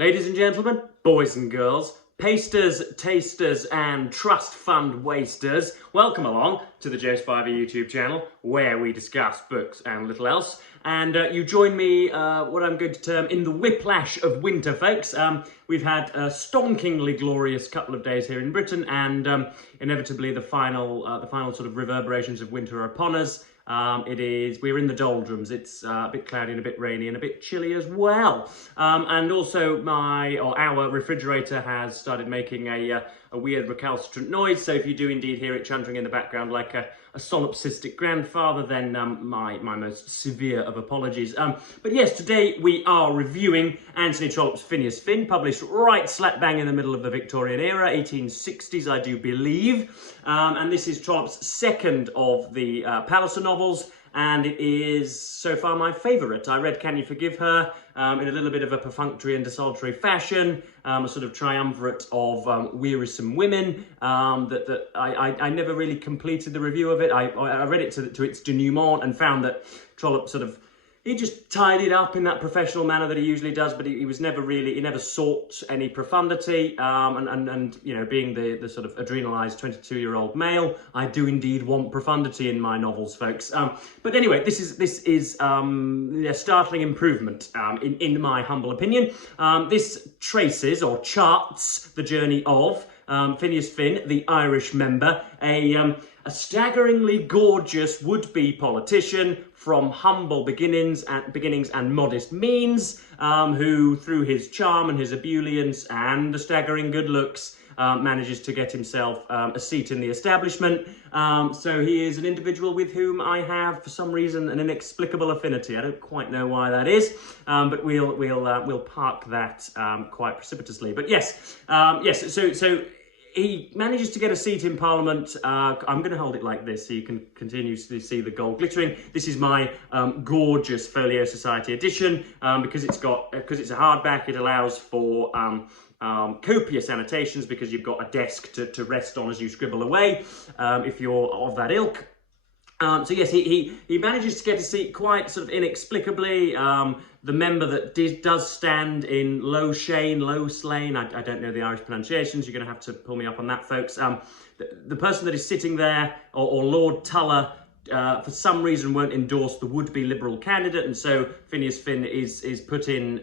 Ladies and gentlemen, boys and girls, pasters, tasters and trust fund wasters, welcome along to the Joyous YouTube channel where we discuss books and little else. And you join me, what I'm going to term, in the whiplash of winter, folks. We've had a stonkingly glorious couple of days here in Britain, and inevitably the final sort of reverberations of winter are upon us. We're in the doldrums. It's a bit cloudy and a bit rainy and a bit chilly as well. And also our refrigerator has started making a weird recalcitrant noise. So if you do indeed hear it chuntering in the background like a solipsistic grandfather, then my most severe of apologies. But yes, today we are reviewing Anthony Trollope's Phineas, published right slap bang in the middle of the Victorian era, 1860s, I do believe. And this is Trollope's second of the Palliser novels, and it is so far my favourite. I read Can You Forgive Her in a little bit of a perfunctory and desultory fashion, a sort of triumvirate of wearisome women that I never really completed the review of it. I read it to its denouement and found that Trollope he just tied it up in that professional manner that he usually does, but he never sought any profundity, and you know, being the sort of adrenalised 22-year-old male, I do indeed want profundity in my novels, folks. But anyway, this is a startling improvement, in my humble opinion. This traces or charts the journey of Phineas Finn, the Irish member, a staggeringly gorgeous would-be politician from humble beginnings and modest means, who, through his charm and his ebullience and the staggering good looks, manages to get himself a seat in the establishment. So he is an individual with whom I have, for some reason, an inexplicable affinity. I don't quite know why that is, but we'll park that quite precipitously. But yes, so he manages to get a seat in Parliament. I'm going to hold it like this so you can continue to see the gold glittering. This is my gorgeous Folio Society edition. Because it's a hardback, it allows for copious annotations because you've got a desk to rest on as you scribble away, if you're of that ilk. So yes, he manages to get a seat quite sort of inexplicably. The member that does stand in Low Slane, I don't know the Irish pronunciations, you're going to have to pull me up on that, folks. The person that is sitting there, or Lord Tuller, for some reason won't endorse the would-be Liberal candidate, and so Phineas Finn is put in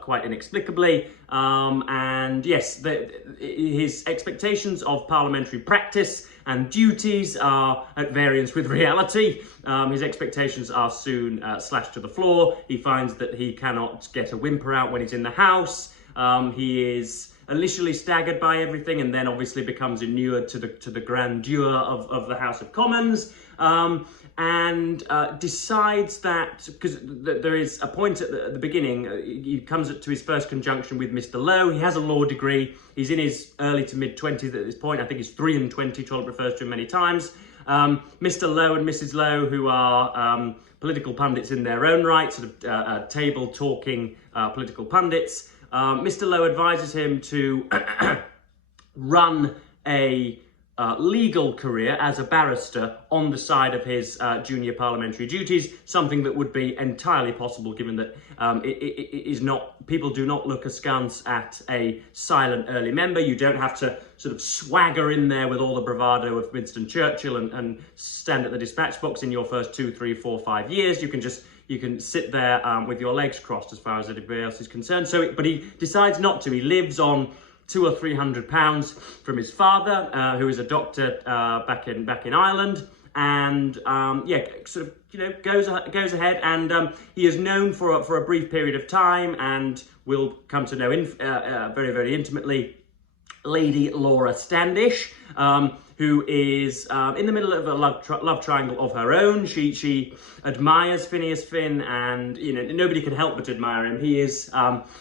quite inexplicably. And yes, his expectations of parliamentary practice and duties are at variance with reality. His expectations are soon slashed to the floor. He finds that he cannot get a whimper out when he's in the House. He is initially staggered by everything and then obviously becomes inured to the grandeur of the House of Commons. And decides that, because there is a point at the beginning, he comes to his first conjunction with Mr. Lowe. He has a law degree. He's in his early to mid-20s at this point. I think he's 3 and 20, Trollope refers to him many times. Mr. Lowe and Mrs. Lowe, who are political pundits in their own right, sort of table-talking political pundits. Mr. Lowe advises him to run a legal career as a barrister on the side of his junior parliamentary duties, something that would be entirely possible given that people do not look askance at a silent early member. You don't have to sort of swagger in there with all the bravado of Winston Churchill and stand at the dispatch box in your first 2, 3, 4, 5 years. You can sit there with your legs crossed as far as anybody else is concerned. But he decides not to. He lives on £200 or £300 from his father, who is a doctor back in Ireland, and sort of, you know, goes ahead, and he is known for a brief period of time, and will come to know very, very intimately Lady Laura Standish, who is in the middle of a love triangle of her own. She admires Phineas Finn, and you know, nobody can help but admire him. He is,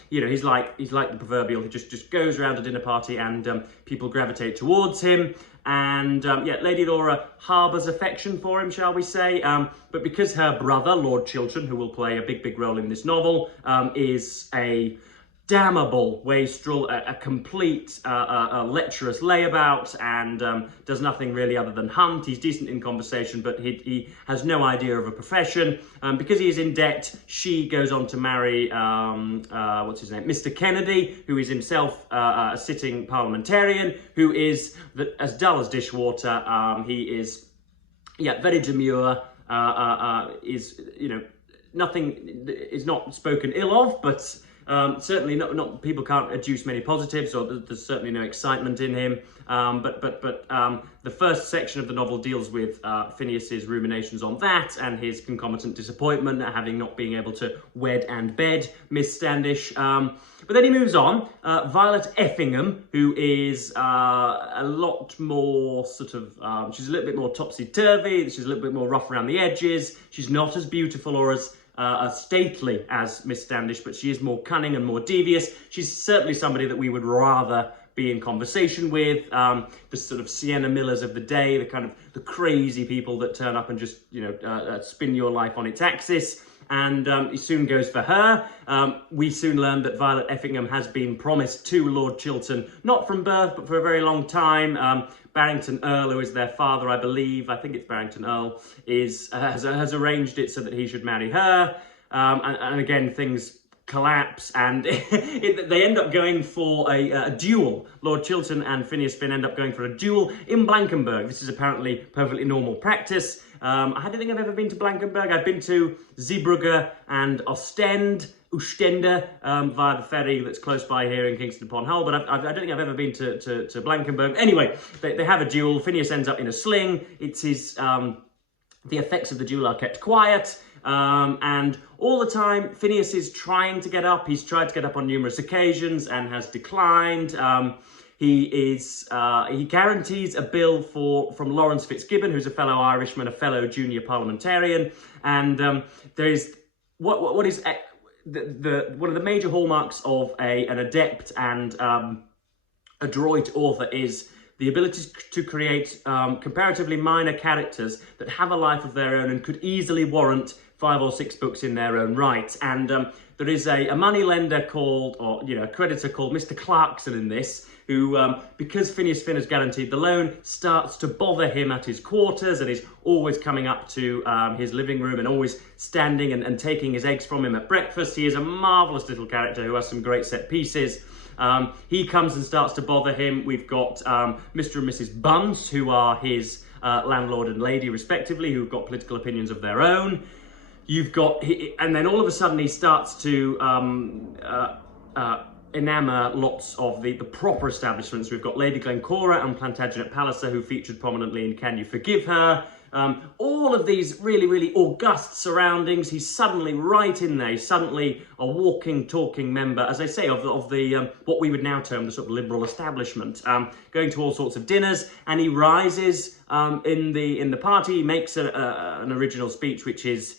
you know, he's like the proverbial. He just goes around a dinner party, and people gravitate towards him. And Lady Laura harbours affection for him, shall we say? But because her brother, Lord Chiltern, who will play a big role in this novel, is a damnable wastrel, a complete lecherous layabout, and does nothing really other than hunt. He's decent in conversation, but he has no idea of a profession. Because he is in debt, she goes on to marry, what's his name, Mr. Kennedy, who is himself a sitting parliamentarian, who is as dull as dishwater. He is, yeah, very demure, is, you know, nothing is not spoken ill of, but certainly not people can't adduce many positives, or there's certainly no excitement in him. But the first section of the novel deals with Phineas's ruminations on that and his concomitant disappointment at having not being able to wed and bed Miss Standish. But then he moves on. Violet Effingham, who is a lot more sort of, she's a little bit more topsy-turvy, she's a little bit more rough around the edges, she's not as beautiful or as stately as Miss Standish, but she is more cunning and more devious. She's certainly somebody that we would rather be in conversation with, the sort of Sienna Millers of the day, the kind of the crazy people that turn up and just, you know, spin your life on its axis. And he soon goes for her. We soon learn that Violet Effingham has been promised to Lord Chiltern, not from birth, but for a very long time. Barrington Earl, who is their father, I believe, I think it's Barrington Earl, has arranged it so that he should marry her. And again, things collapse, and they end up going for a duel. Lord Chiltern and Phineas Finn end up going for a duel in Blankenberg. This is apparently perfectly normal practice. I don't think I've ever been to Blankenberg. I've been to Zeebrugge and Ostende via the ferry that's close by here in Kingston upon Hull, but I don't think I've ever been to Blankenberg. Anyway, they have a duel. Phineas ends up in a sling. It's his the effects of the duel are kept quiet, and all the time Phineas is trying to get up. He's tried to get up on numerous occasions and has declined. He guarantees a bill from Lawrence Fitzgibbon, who's a fellow Irishman, a fellow junior parliamentarian, and there is what is one of the major hallmarks of an adept and adroit author is the ability to create comparatively minor characters that have a life of their own and could easily warrant 5 or 6 books in their own right. And there is a moneylender called, or a creditor called Mr. Clarkson in this, who, because Phineas Finn has guaranteed the loan, starts to bother him at his quarters and is always coming up to his living room and always standing and taking his eggs from him at breakfast. He is a marvellous little character who has some great set pieces. He comes and starts to bother him. We've got Mr. and Mrs. Bunce, who are his landlord and lady respectively, who've got political opinions of their own. You've got, and then all of a sudden he starts to enamour lots of the proper establishments. We've got Lady Glencora and Plantagenet Palliser, who featured prominently in Can You Forgive Her? All of these really, really august surroundings. He's suddenly right in there. He's suddenly a walking, talking member, as I say, of the what we would now term the sort of liberal establishment. Going to all sorts of dinners, and he rises in the party. He makes an original speech, which is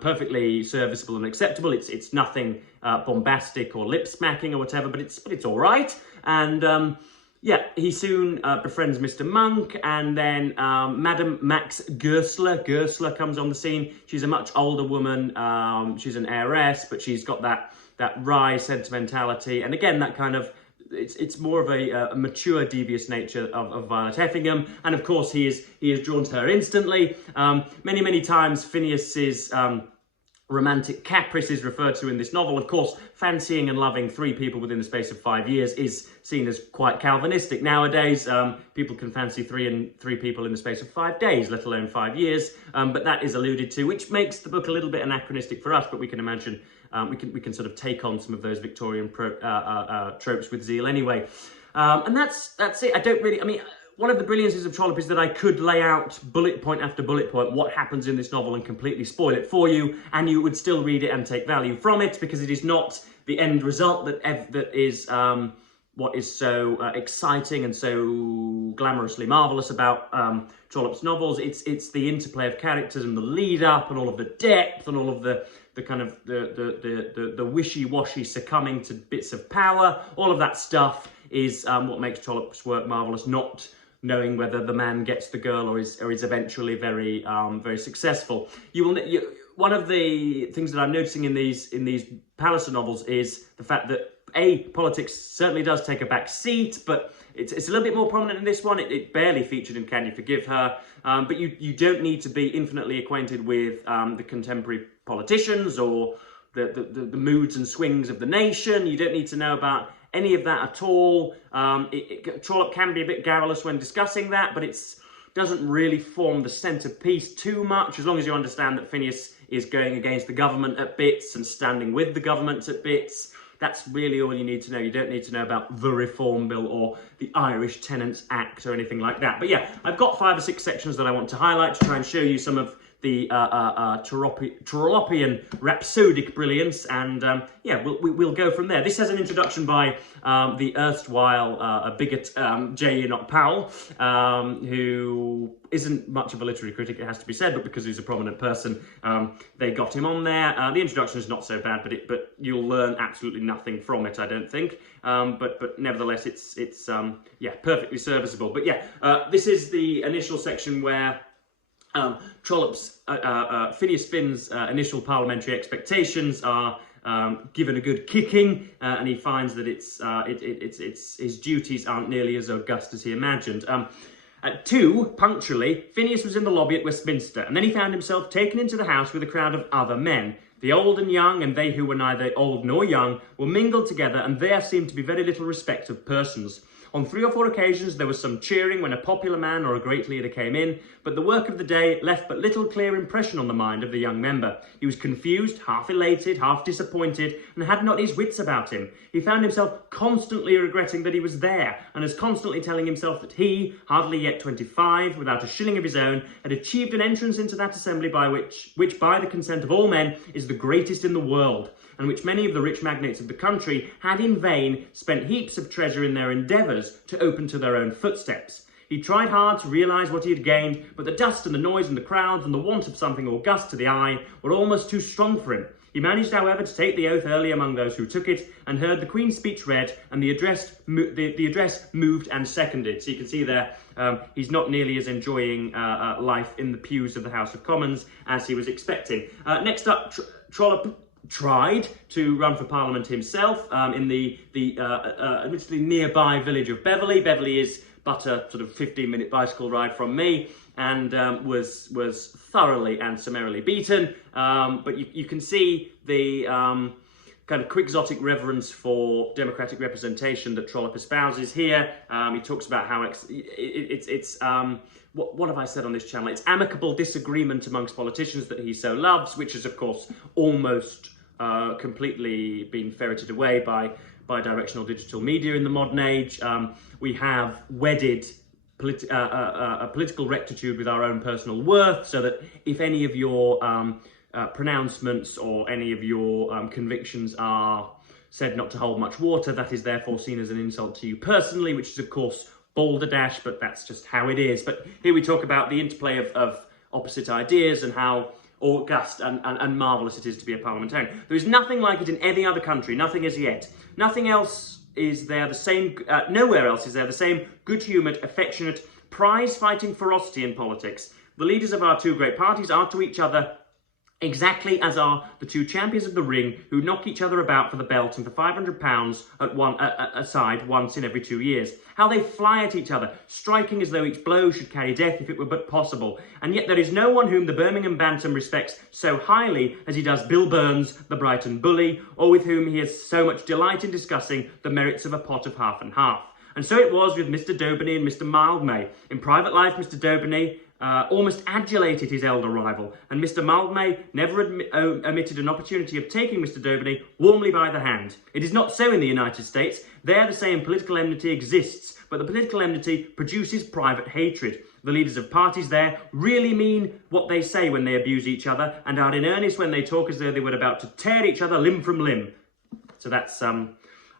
perfectly serviceable and acceptable. It's nothing bombastic or lip smacking or whatever, but it's all right. And yeah, he soon befriends Mr. Monk, and then Madame Max Goesler comes on the scene. She's a much older woman. She's an heiress, but she's got that wry sentimentality, and again that kind of it's more of a mature, devious nature of Violet Effingham, and of course he is drawn to her instantly. Many times Phineas's romantic caprice is referred to in this novel. Of course, fancying and loving 3 people within the space of 5 years is seen as quite Calvinistic. Nowadays, people can fancy 3 people in the space of 5 days, let alone 5 years. But that is alluded to, which makes the book a little bit anachronistic for us, but we can imagine, we can sort of take on some of those Victorian tropes with zeal anyway. And that's it. One of the brilliances of Trollope is that I could lay out bullet point after bullet point what happens in this novel and completely spoil it for you, and you would still read it and take value from it, because it is not the end result that is what is so exciting and so glamorously marvellous about Trollope's novels. It's the interplay of characters and the lead up and all of the depth and all of the kind of the wishy-washy succumbing to bits of power. All of that stuff is what makes Trollope's work marvellous, not knowing whether the man gets the girl or is eventually very successful. One of the things that I'm noticing in these Palliser novels is the fact that politics certainly does take a back seat, but it's a little bit more prominent in this one. It barely featured in Can You Forgive Her? But you don't need to be infinitely acquainted with the contemporary politicians or the moods and swings of the nation. You don't need to know about any of that at all. Trollope can be a bit garrulous when discussing that, but it doesn't really form the centrepiece too much, as long as you understand that Phineas is going against the government at bits and standing with the government at bits. That's really all you need to know. You don't need to know about the Reform Bill or the Irish Tenants Act or anything like that. But yeah, I've got 5 or 6 sections that I want to highlight to try and show you some of the Trollopean rhapsodic brilliance, and yeah, we'll go from there. This has an introduction by the erstwhile bigot J. Enoch Powell, who isn't much of a literary critic, it has to be said, but because he's a prominent person, they got him on there. The introduction is not so bad, but you'll learn absolutely nothing from it, I don't think. But nevertheless, it's yeah, perfectly serviceable. But yeah, this is the initial section where Trollope's, Phineas Finn's initial parliamentary expectations are given a good kicking, and he finds that his duties aren't nearly as august as he imagined. At 2, punctually, Phineas was in the lobby at Westminster, and then he found himself taken into the house with a crowd of other men. The old and young, and they who were neither old nor young, were mingled together, and there seemed to be very little respect of persons. On 3 or 4 occasions there was some cheering when a popular man or a great leader came in, but the work of the day left but little clear impression on the mind of the young member. He was confused, half elated, half disappointed, and had not his wits about him. He found himself constantly regretting that he was there, and was constantly telling himself that he, hardly yet 25, without a shilling of his own, had achieved an entrance into that assembly by which by the consent of all men is the greatest in the world, and which many of the rich magnates of the country had in vain spent heaps of treasure in their endeavours to open to their own footsteps. He tried hard to realise what he had gained, but the dust and the noise and the crowds and the want of something august to the eye were almost too strong for him. He managed, however, to take the oath early among those who took it, and heard the Queen's speech read, and the address moved and seconded. So you can see there, he's not nearly as enjoying life in the pews of the House of Commons as he was expecting. Next up, Trollope tried to run for Parliament himself in the admittedly nearby village of Beverley. Beverley is but a sort of 15-minute bicycle ride from me, and was thoroughly and summarily beaten. But you can see the kind of quixotic reverence for democratic representation that Trollope espouses here. He talks about how what have I said on this channel? It's amicable disagreement amongst politicians that he so loves, which is, of course, almost completely been ferreted away by directional digital media in the modern age. We have wedded a political rectitude with our own personal worth, so that if any of your pronouncements or any of your convictions are said not to hold much water, that is therefore seen as an insult to you personally, which is, of course, balderdash, but that's just how it is. But here we talk about the interplay of opposite ideas and how august and marvellous it is to be a parliamentarian. There is nothing like it in any other country, nothing as yet. Nothing else is there the same, nowhere else is there the same good-humoured, affectionate, prize-fighting ferocity in politics. The leaders of our 2 great parties are to each other exactly as are the 2 champions of the ring who knock each other about for the belt and for £500 aside once in every 2 years. How they fly at each other, striking as though each blow should carry death if it were but possible. And yet there is no one whom the Birmingham Bantam respects so highly as he does Bill Burns, the Brighton bully, or with whom he has so much delight in discussing the merits of a pot of half and half. And so it was with Mr. Daubeny and Mr. Mildmay. In private life, Mr. Daubeny almost adulated his elder rival, and Mr. Mildmay never omitted an opportunity of taking Mr. Daubeny warmly by the hand. It is not so in the United States. There the same political enmity exists, but the political enmity produces private hatred. The leaders of parties there really mean what they say when they abuse each other, and are in earnest when they talk as though they were about to tear each other limb from limb. So that's, I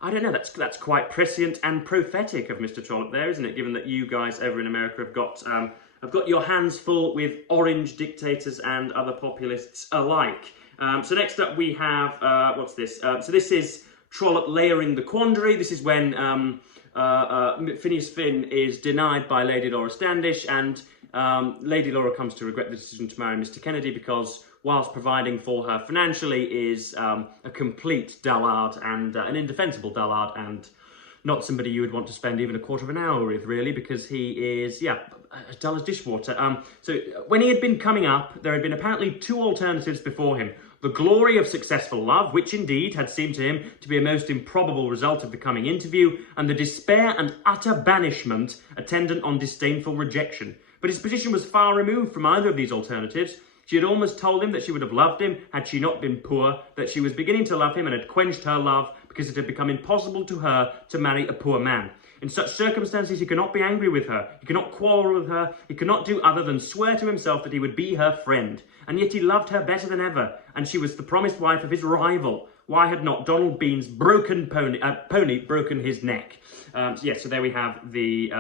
don't know, that's quite prescient and prophetic of Mr. Trollope there, isn't it? Given that you guys over in America have got your hands full with orange dictators and other populists alike. So next up we have, what's this? So this is Trollope layering the quandary. This is when Phineas Finn is denied by Lady Laura Standish, and Lady Laura comes to regret the decision to marry Mr. Kennedy because whilst providing for her financially, is a complete dullard and an indefensible dullard, and not somebody you would want to spend even a quarter of an hour with, really, because he is, yeah, as dull as dishwater. So when he had been coming up, there had been apparently two alternatives before him. The glory of successful love, which indeed had seemed to him to be a most improbable result of the coming interview, and the despair and utter banishment attendant on disdainful rejection. But his position was far removed from either of these alternatives. She had almost told him that she would have loved him had she not been poor, that she was beginning to love him and had quenched her love because it had become impossible to her to marry a poor man. In such circumstances, he cannot be angry with her, he cannot quarrel with her, he cannot do other than swear to himself that he would be her friend. And yet he loved her better than ever, and she was the promised wife of his rival. Why had not Donald Bean's broken pony broken his neck? So there we have the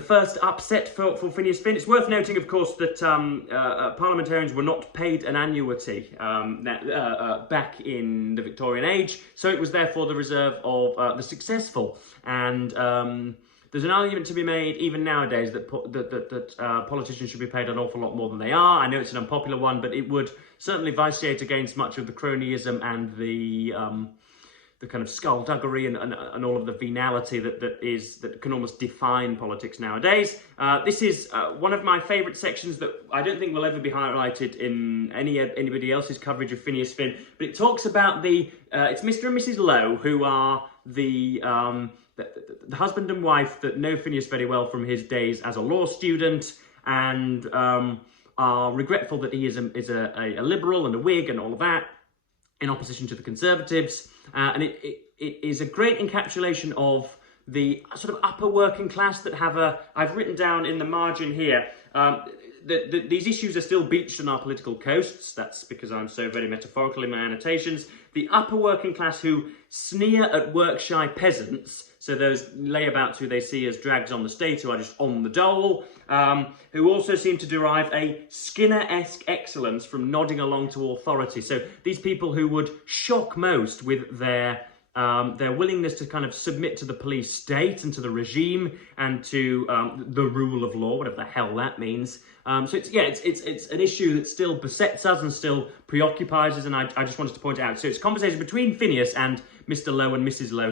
first upset for Phineas Finn. It's worth noting, of course, that parliamentarians were not paid an annuity back in the Victorian age, so it was therefore the reserve of the successful. And there's an argument to be made, even nowadays, that politicians should be paid an awful lot more than they are. I know it's an unpopular one, but it would certainly vitiate against much of the cronyism and the kind of skullduggery and all of the venality that can almost define politics nowadays. This is one of my favourite sections that I don't think will ever be highlighted in anybody else's coverage of Phineas Finn, but it talks about it's Mr. and Mrs. Lowe, who are the husband and wife that know Phineas very well from his days as a law student, and are regretful that he is a liberal and a Whig and all of that, in opposition to the Conservatives. And it is a great encapsulation of the sort of upper working class that I've written down in the margin here, these issues are still beached on our political coasts. That's because I'm so very metaphorical in my annotations. The upper working class who sneer at work-shy peasants, so those layabouts who they see as drags on the state, who are just on the dole, who also seem to derive a Skinner-esque excellence from nodding along to authority. So these people who would shock most with their willingness to kind of submit to the police state and to the regime and to the rule of law, whatever the hell that means. So it's an issue that still besets us and still preoccupies us, and I just wanted to point it out. So it's a conversation between Phineas and Mr. Lowe and Mrs. Lowe,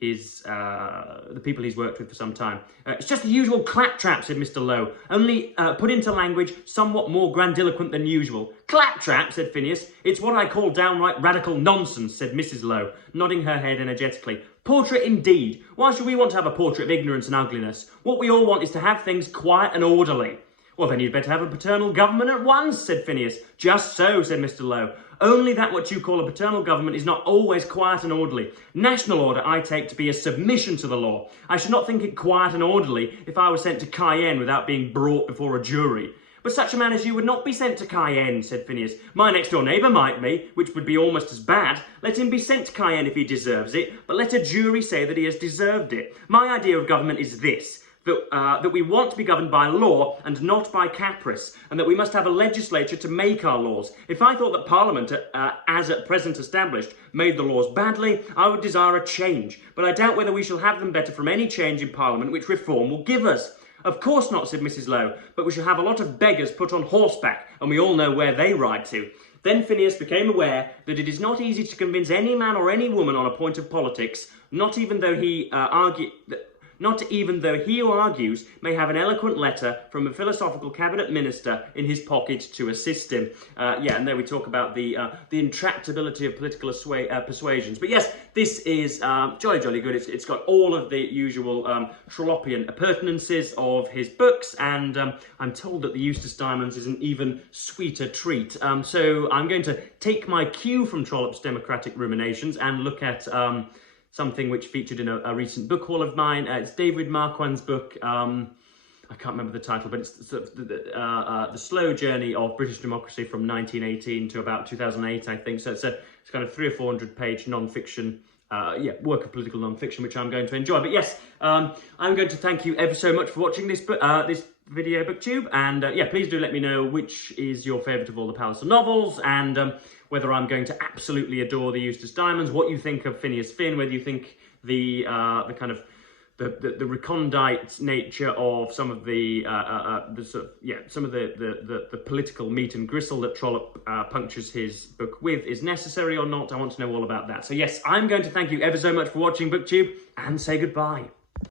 the people he's worked with for some time. It's just the usual claptrap, said Mr. Lowe, only put into language somewhat more grandiloquent than usual. Claptrap, said Phineas. It's what I call downright radical nonsense, said Mrs. Lowe, nodding her head energetically. Portrait indeed. Why should we want to have a portrait of ignorance and ugliness? What we all want is to have things quiet and orderly. Well, then you'd better have a paternal government at once, said Phineas. Just so, said Mr. Lowe. Only that what you call a paternal government is not always quiet and orderly. National order I take to be a submission to the law. I should not think it quiet and orderly if I were sent to Cayenne without being brought before a jury. But such a man as you would not be sent to Cayenne, said Phineas. My next-door neighbour might be, which would be almost as bad. Let him be sent to Cayenne if he deserves it, but let a jury say that he has deserved it. My idea of government is this. That we want to be governed by law and not by caprice, and that we must have a legislature to make our laws. If I thought that Parliament, as at present established, made the laws badly, I would desire a change. But I doubt whether we shall have them better from any change in Parliament which reform will give us. Of course not, said Mrs. Lowe, but we shall have a lot of beggars put on horseback, and we all know where they ride to. Then Phineas became aware that it is not easy to convince any man or any woman on a point of politics, not even though he who argues may have an eloquent letter from a philosophical cabinet minister in his pocket to assist him. And there we talk about the intractability of political persuasions. But yes, this is jolly good. It's got all of the usual Trollopian appurtenances of his books, and I'm told that the Eustace Diamonds is an even sweeter treat. So I'm going to take my cue from Trollope's Democratic Ruminations and look at something which featured in a recent book haul of mine. It's David Marquand's book. I can't remember the title, but it's sort of the slow journey of British democracy from 1918 to about 2008, I think. So it's kind of 300 or 400 page non-fiction, work of political non-fiction, which I'm going to enjoy. But yes, I'm going to thank you ever so much for watching this video booktube, and please do let me know which is your favourite of all the Palliser novels, and whether I'm going to absolutely adore the Eustace Diamonds, what you think of Phineas Finn, whether you think the kind of the recondite nature of some of the political meat and gristle that Trollope punctures his book with is necessary or not. I want to know all about that. So yes, I'm going to thank you ever so much for watching BookTube and say goodbye.